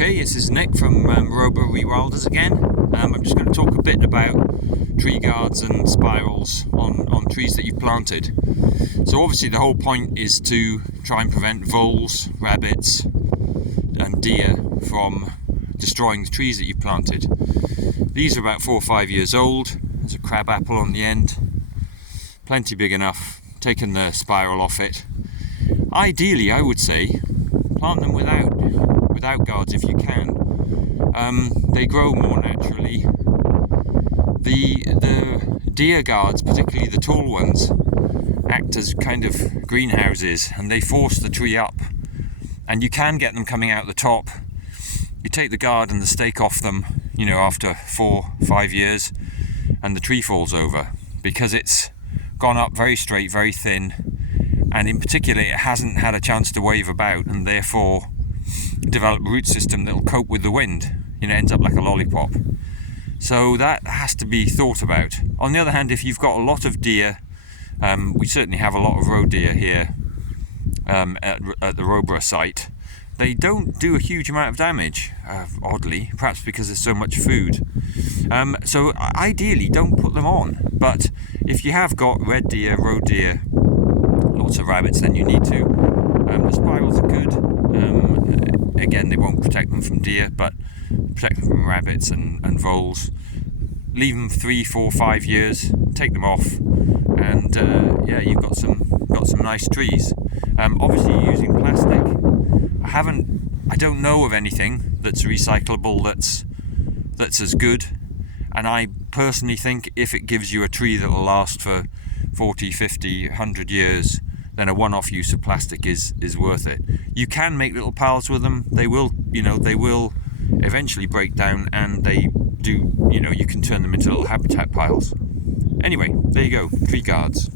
Okay, this is Nick from Rewilders again. I'm just going to talk a bit about tree guards and spirals on trees that you've planted. So obviously the whole point is to try and prevent voles, rabbits and deer from destroying the trees that you've planted. These are about 4 or 5 years old. There's a crab apple on the end, plenty big enough. Taken the spiral off it. Ideally, I would say plant them without guards if you can. They grow more naturally. The deer guards, particularly the tall ones, act as kind of greenhouses and they force the tree up, and you can get them coming out the top. You take the guard and the stake off them, after 4 or 5 years, and the tree falls over because it's gone up very straight, very thin, and in particular it hasn't had a chance to wave about and therefore develop a root system that will cope with the wind. Ends up like a lollipop. So that has to be thought about. On the other hand, if you've got a lot of deer, we certainly have a lot of roe deer here at the Roborough site. They don't do a huge amount of damage, oddly, perhaps because there's so much food. So ideally, don't put them on. But if you have got red deer, roe deer, lots of rabbits, then you need to. The spirals are good. Again, they won't protect them from deer, but protect them from rabbits and voles. Leave them 3, 4, 5 years. Take them off, and you've got some nice trees. Obviously, using plastic. I don't know of anything that's recyclable that's as good, and I personally think if it gives you a tree that will last for 40, 50, 100 years, then a one-off use of plastic is worth it. You can make little piles with them. They will eventually break down, and they do, you can turn them into little habitat piles. Anyway, there you go, tree guards.